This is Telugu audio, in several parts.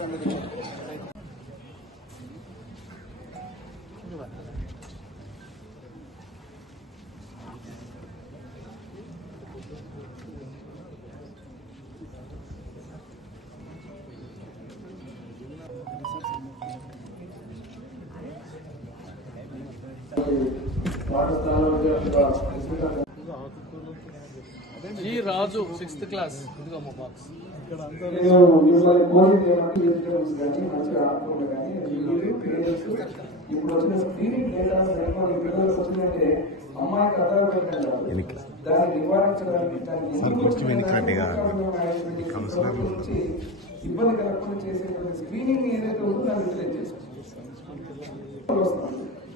ఈ రాజు సిక్స్త్ క్లాస్ ఇదిగో మా బాక్స్ వెజిటేబుల్స్ కానీ మంచిగా ఆకుకూరలు కానీ మీరు పేరెంట్స్ ఇప్పుడు వచ్చిన స్క్రీనింగ్ డేటా మీ పిల్లలకు వచ్చిందంటే కాదు. దాన్ని నివారించడానికి ఇబ్బంది కలగకుండా చేసేటువంటి స్క్రీనింగ్ ఏదైతే ఉందో దాన్ని రిలేట్ చేసుకోండి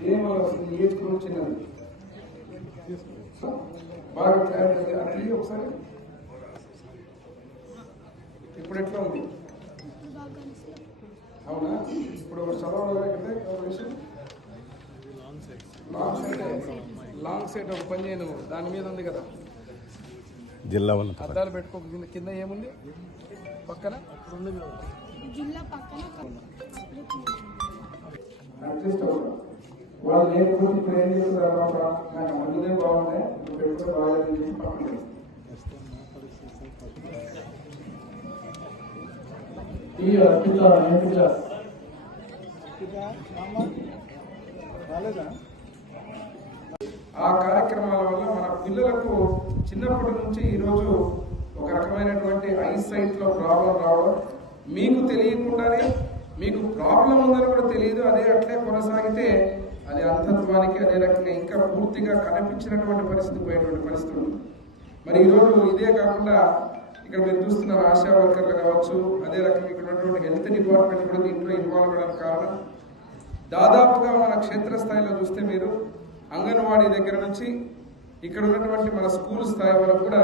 ఏమో వస్తుంది ఏజ్ గ్రూప్ చిన్నది బాగా క్లారిటీ అది ఒకసారి. ఇప్పుడు ఎట్లా ఉంది? అవునా? ఇప్పుడు ఒక చదవడం లాంగ్ సైట్ లాంగ్ సైట్ ఒక పని చేయను. దాని మీద ఉంది కదా. జిల్లా ఉన్నత అద్దాలు పెట్టుకో. కింద- కింద ఏముంది? పక్కన? జిల్లా పక్కన అడ్జస్ట్ అవుతాం వాళ్ళు లేకపోతే ఇప్పుడు ఏం చేస్తారు బాబా నాకు ముందుదే ఈ అర్పిత ఆ కార్యక్రమాల వల్ల మన పిల్లలకు చిన్నప్పటి నుంచి ఈరోజు ఒక రకమైనటువంటి ఐసైట్లో ప్రాబ్లం రావడం మీకు తెలియకుండానే మీకు ప్రాబ్లం ఉందని కూడా తెలియదు. అదే అట్లే కొనసాగితే అది అంధత్వానికి అదే రకంగా ఇంకా పూర్తిగా కనిపించినటువంటి పరిస్థితి పోయేటువంటి పరిస్థితి ఉంది. మరి ఈరోజు ఇదే కాకుండా ఇక్కడ మీరు చూస్తున్నారు ఆశా వర్కర్లు కావచ్చు అదే రకంగా ఇక్కడ ఉన్నటువంటి హెల్త్ డిపార్ట్మెంట్ కూడా దీంట్లో ఇన్వాల్వ్ అవ్వడానికి కారణం. దాదాపుగా మన క్షేత్రస్థాయిలో చూస్తే మీరు అంగన్వాడీ దగ్గర నుంచి ఇక్కడ ఉన్నటువంటి మన స్కూల్ స్థాయి వరకు కూడా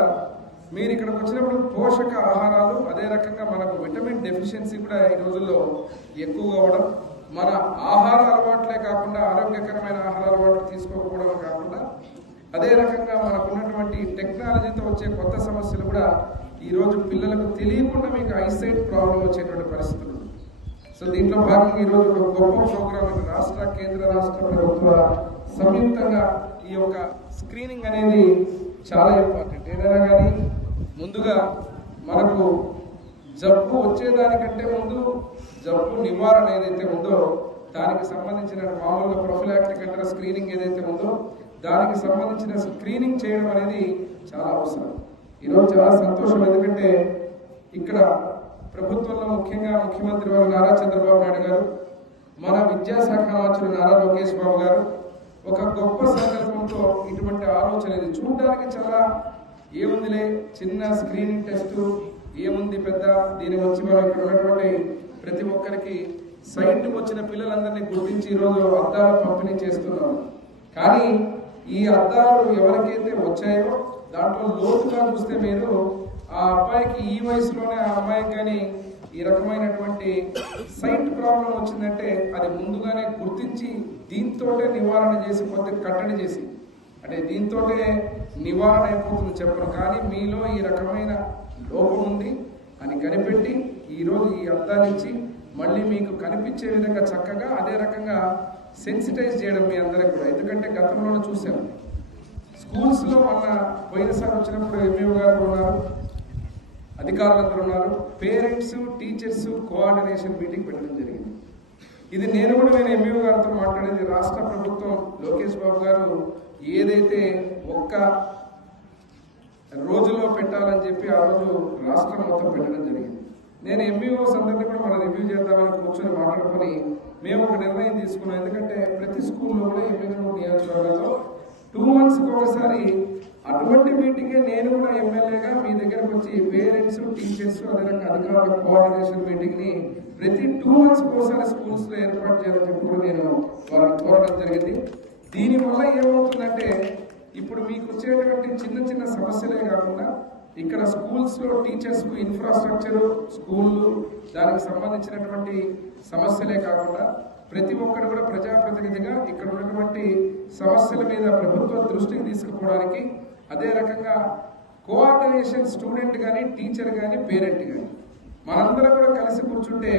మీరు ఇక్కడికి వచ్చినప్పుడు పోషక ఆహారాలు అదే రకంగా మనకు విటమిన్ డెఫిషియన్సీ కూడా ఈ రోజుల్లో ఎక్కువగా అవడం మన ఆహార అలవాట్లే కాకుండా ఆరోగ్యకరమైన ఆహార అలవాట్లు తీసుకోకపోవడం కాకుండా అదే రకంగా మనకు ఉన్నటువంటి టెక్నాలజీతో వచ్చే కొత్త సమస్యలు కూడా ఈ రోజు పిల్లలకు తెలియకుండా మీకు ఐసైట్ ప్రాబ్లం వచ్చేటువంటి పరిస్థితులు. సో దీంట్లో భాగంగా ఈరోజు ఒక గొప్ప ప్రోగ్రామ్ రాష్ట్ర కేంద్ర రాష్ట్ర ప్రభుత్వ సంయుక్తంగా ఈ యొక్క స్క్రీనింగ్ అనేది చాలా ఇంపార్టెంట్. ఏదైనా కానీ ముందుగా మనకు జబ్బు వచ్చేదానికంటే ముందు జబ్బు నివారణ ఏదైతే ఉందో దానికి సంబంధించిన మామూలుగా ప్రొఫిలాక్టిక్ అంటారా స్క్రీనింగ్ ఏదైతే ఉందో దానికి సంబంధించిన స్క్రీనింగ్ చేయడం అనేది చాలా అవసరం. ఈరోజు చాలా సంతోషం. ఎందుకంటే ఇక్కడ ప్రభుత్వంలో ముఖ్యంగా ముఖ్యమంత్రి వారు నారా చంద్రబాబు నాయుడు గారు మన విద్యాశాఖ మంత్రులు నారా లోకేష్ బాబు గారు ఒక గొప్ప సంకల్పంతో ఇటువంటి ఆలోచన ఇది. చూడడానికి చాలా ఏముందిలే చిన్న స్క్రీనింగ్ టెస్ట్ ఏముంది పెద్ద? దీని వచ్చి మనం ఇక్కడ ఉన్నటువంటి ప్రతి ఒక్కరికి సైట్ వచ్చిన పిల్లలందరినీ గుర్తించి ఈరోజు అద్దాలు పంపిణీ చేస్తున్నాం. కానీ ఈ అద్దాలు ఎవరికైతే వచ్చాయో దాంట్లో లోతుగా చూస్తే మీరు ఆ అబ్బాయికి ఈ వయసులోనే ఆ అమ్మాయికి కానీ ఈ రకమైనటువంటి సైట్ ప్రాబ్లం వచ్చిందంటే అది ముందుగానే గుర్తించి దీంతోటే నివారణ చేసి పోతే కట్టడి చేసి అంటే దీంతోటే నివారణ అయిపోతుంది చెప్పను. కానీ మీలో ఈ రకమైన లోపం ఉంది అని కనిపెట్టి ఈరోజు ఈ అద్దాలిచ్చి మళ్ళీ మీకు కనిపించే విధంగా చక్కగా అదే రకంగా సెన్సిటైజ్ చేయడం మీ అందరికి కూడా. ఎందుకంటే గతంలోనే చూసాము స్కూల్స్లో మొన్న పోయినసారి వచ్చినప్పుడు ఎంఈఓ గారు ఉన్నారు అధికారులందరూ ఉన్నారు. పేరెంట్స్ టీచర్స్ కోఆర్డినేషన్ మీటింగ్ పెట్టడం జరిగింది. ఇది నేను కూడా నేను ఎంఈఓ గారితో మాట్లాడేది రాష్ట్ర ప్రభుత్వం లోకేష్ బాబు గారు ఏదైతే ఒక్క రోజులో పెట్టాలని చెప్పి ఆ రోజు రాష్ట్రం మొత్తం పెట్టడం జరిగింది. నేను ఎంఈఓస్ అందరినీ కూడా మనం రివ్యూ చేద్దామని కూర్చొని మాట్లాడుకొని మేము ఒక నిర్ణయం తీసుకున్నాం. ఎందుకంటే ప్రతి స్కూల్లో కూడా ఎంఈఓ నియోజకవర్గంలో టూ మంత్స్కి ఒకసారి అటువంటి మీటింగే నేను కూడా ఎమ్మెల్యేగా మీ దగ్గరకు వచ్చి పేరెంట్స్ టీచర్స్ అదేవిధంగా అధికారుల కోఆర్డినేషన్ మీటింగ్ని ప్రతి టూ మంత్స్ ఒకసారి స్కూల్స్లో ఏర్పాటు చేయాలని చెప్పి కూడా నేను వారిని కోరడం జరిగింది. దీనివల్ల ఏమవుతుందంటే ఇప్పుడు మీకు వచ్చేటువంటి చిన్న చిన్న సమస్యలే కాకుండా ఇక్కడ స్కూల్స్లో టీచర్స్కు ఇన్ఫ్రాస్ట్రక్చర్ స్కూళ్ళు దానికి సంబంధించినటువంటి సమస్యలే కాకుండా ప్రతి ఒక్కరు కూడా ప్రజాప్రతినిధిగా ఇక్కడ ఉన్నటువంటి సమస్యల మీద ప్రభుత్వ దృష్టికి తీసుకుపోవడానికి అదే రకంగా కోఆర్డినేషన్ స్టూడెంట్ కానీ టీచర్ కానీ పేరెంట్ కానీ మనందరం కూడా కలిసి కూర్చుంటే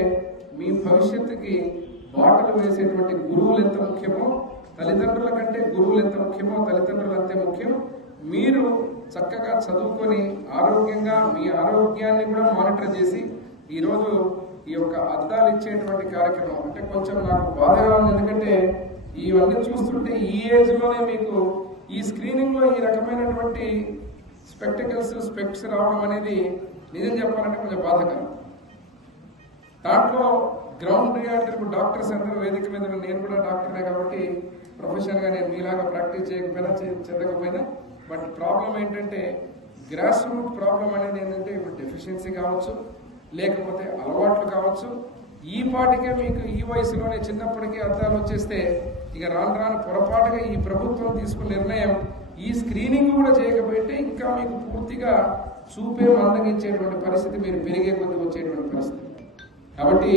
మీ భవిష్యత్తుకి బాటలు వేసేటువంటి గురువులు ఎంత ముఖ్యమో తల్లిదండ్రుల కంటే గురువులు ఎంత ముఖ్యమో తల్లిదండ్రులు అంతే ముఖ్యం. మీరు చక్కగా చదువుకొని ఆరోగ్యంగా మీ ఆరోగ్యాన్ని కూడా మానిటర్ చేసి ఈరోజు ఈ యొక్క అద్దాలు ఇచ్చేటువంటి కార్యక్రమం. అంటే కొంచెం నాకు బాధగా ఉంది. ఎందుకంటే ఇవన్నీ చూస్తుంటే ఈ ఏజ్లోనే మీకు ఈ స్క్రీనింగ్లో ఈ రకమైనటువంటి స్పెక్టికల్స్ స్పెక్ట్స్ రావడం అనేది నిజం చెప్పాలంటే కొంచెం బాధకరం. దాంట్లో గ్రౌండ్ రియాలిటీ ఇప్పుడు డాక్టర్స్ అందరూ వేదిక మీద నేను కూడా డాక్టర్నే కాబట్టి ప్రొఫెషన్గా నేను మీలాగా ప్రాక్టీస్ చేయకపోయినా చెందకపోయినా బట్ ప్రాబ్లం ఏంటంటే గ్రాస్ రూట్ ప్రాబ్లం అనేది ఏంటంటే ఇప్పుడు డెఫిషియన్సీ కావచ్చు లేకపోతే అలవాట్లు కావచ్చు. ఈ పాటికే మీకు ఈ వయసులోనే చిన్నప్పటికీ అర్థాలు వచ్చేస్తే ఇక రాను రాను పొరపాటుగా ఈ ప్రభుత్వం తీసుకున్న నిర్ణయం ఈ స్క్రీనింగ్ కూడా చేయకపోతే ఇంకా మీకు పూర్తిగా చూపే మందగించేటువంటి పరిస్థితి మీరు పెరిగే కొద్ది వచ్చేటువంటి పరిస్థితి. కాబట్టి